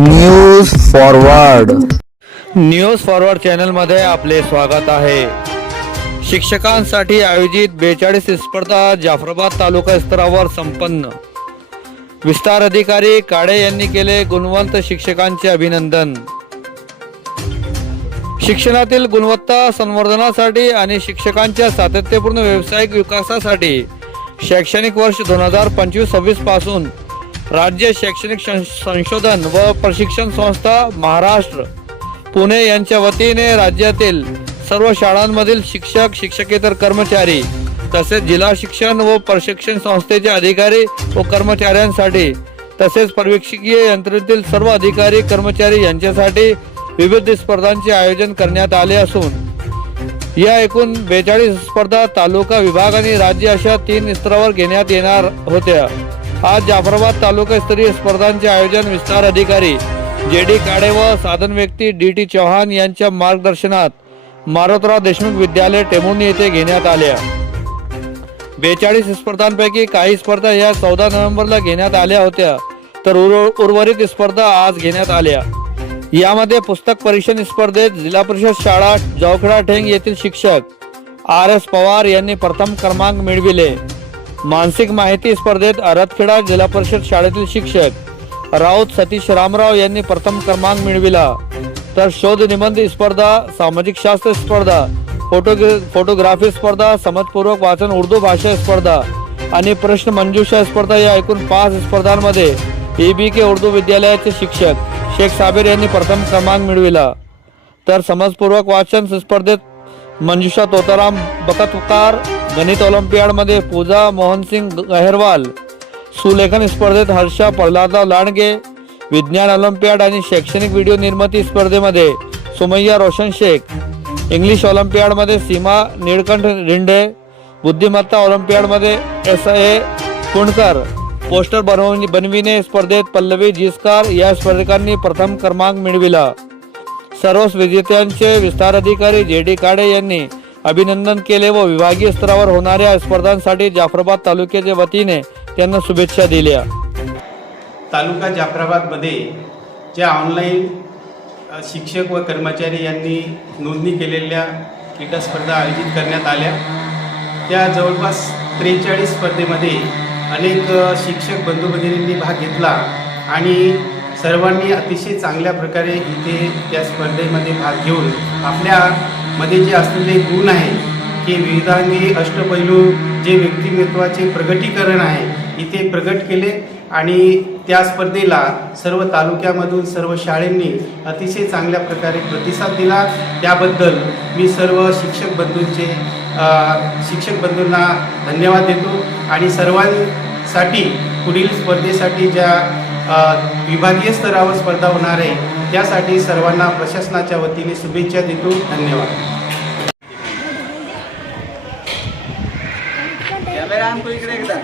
News forward news forward चॅनलमध्ये आपले स्वागत आहे. शिक्षकांसाठी आयोजित बेचाळीस स्पर्धा जाफराबाद तालुका स्तरावर संपन्न. विस्तार अधिकारी काळे यांनी केले गुणवंत शिक्षकांचे अभिनंदन. शिक्षणातील गुणवत्ता संवर्धनासाठी आणि शिक्षकांच्या सातत्यपूर्ण व्यावसायिक विकासासाठी शैक्षणिक वर्ष दोन हजार पंचवीस सव्वीसपासून राज्य शैक्षणिक सं- संशोधन व प्रशिक्षण संस्था महाराष्ट्र. पुणे यांच्या वतीने राज्यातील सर्व शाळांमधील शिक्षक शिक्षकेतर कर्मचारी तसेच जिल्हा शिक्षण व प्रशिक्षण संस्थेचे अधिकारी व कर्मचाऱ्यांसाठी तसेच पर्यवेक्षकीय यंत्रणेतील सर्व अधिकारी कर्मचारी यांच्यासाठी विविध स्पर्धांचे आयोजन करण्यात आले असून या एकूण बेचाळीस स्पर्धा तालुका विभाग आणि राज्य अशा तीन स्तरावर घेण्यात येणार होत्या. आज जाफराबाद तालुकास्तरीय स्पर्धांचे आयोजन विस्तार अधिकारी जे डी काडे व साधन व्यक्ती डी टी चव्हाण यांच्या मार्गदर्शनात मारोतराव देशमुख विद्यालय टेमुनी येथे घेण्यात आल्या बेचाळीस स्पर्धांपैकी काही स्पर्धा या चौदा नोव्हेंबरला घेण्यात आल्या होत्या तर उर- उर्वरित स्पर्धा आज घेण्यात आल्या. यामध्ये पुस्तक परीक्षण स्पर्धेत जिल्हा परिषद शाळा जवखडा ठेंग येथील शिक्षक आर एस पवार यांनी प्रथम क्रमांक मिळविले. मानसिक माहिती स्पर्धेत अरतखेडा जिल्हा परिषद शाळेतील शिक्षक राऊत सतीश रामराव यांनी प्रथम क्रमांक मिळविला. तर शोध निबंध स्पर्धा सामाजिक शास्त्र स्पर्धा फोटो फोटोग्राफी स्पर्धा समजपूर्वक वाचन उर्दू भाषा स्पर्धा आणि प्रश्न मंजुषा स्पर्धा या एकूण पाच स्पर्धांमध्ये एबी के उर्दू विद्यालयाचे शिक्षक शेख साबीर यांनी प्रथम क्रमांक मिळविला. तर समजपूर्वक वाचन स्पर्धेत मंजुषा तोताराम बकतकार गणित ऑलिम्पियाडमध्ये पूजा मोहनसिंग गहरवाल सुलेखन स्पर्धेत हर्षा प्रल्हादा लांडगे विज्ञान ऑलिम्पियाड आणि शैक्षणिक व्हिडिओ निर्मिती स्पर्धेमध्ये सुमय्या रोशन शेख इंग्लिश ऑलिम्पियाडमध्ये सीमा निळकंठ रिंडे बुद्धिमत्ता ऑलिम्पियाडमध्ये एस ए कुणकर पोस्टर बनव बनविणे स्पर्धेत पल्लवी जिस्कार या स्पर्धकांनी प्रथम क्रमांक मिळविला. सर्व विजेत्यांचे विस्तार अधिकारी जे डी काडे यांनी अभिनंदन केले व विभागीय स्तरावर होणाऱ्या स्पर्धांसाठी जाफराबाद तालुक्याच्या वतीने त्यांना शुभेच्छा दिल्या. तालुका जाफराबादमध्ये ज्या ऑनलाईन शिक्षक व कर्मचारी यांनी नोंदणी केलेल्या क्रीडा स्पर्धा आयोजित करण्यात आल्या. त्या जवळपास त्रेचाळीस स्पर्धेमध्ये अनेक शिक्षक बंधू भगिनींनी भाग घेतला आणि सर्वांनी अतिशय चांगल्या प्रकारे इथे त्या स्पर्धेमध्ये भाग घेऊन आपल्यामध्ये जे असलेले गुण आहे की विविधांगी अष्टपैलू जे व्यक्तिमत्वाचे प्रगटीकरण आहे इथे प्रगट केले आणि त्या स्पर्धेला सर्व तालुक्यामधून सर्व शाळेंनी अतिशय चांगल्या प्रकारे प्रतिसाद दिला. त्याबद्दल मी सर्व शिक्षक बंधूंचे शिक्षक बंधूंना धन्यवाद देतो. आणि सर्वांसाठी पुढील स्पर्धेसाठी ज्या विभागीय स्तरावर स्पर्धा होणार आहे. त्यासाठी सर्वांना प्रशासनाच्या वतीने शुभेच्छा देतो. धन्यवाद. कॅमेरा आणतो इकडे एकदा.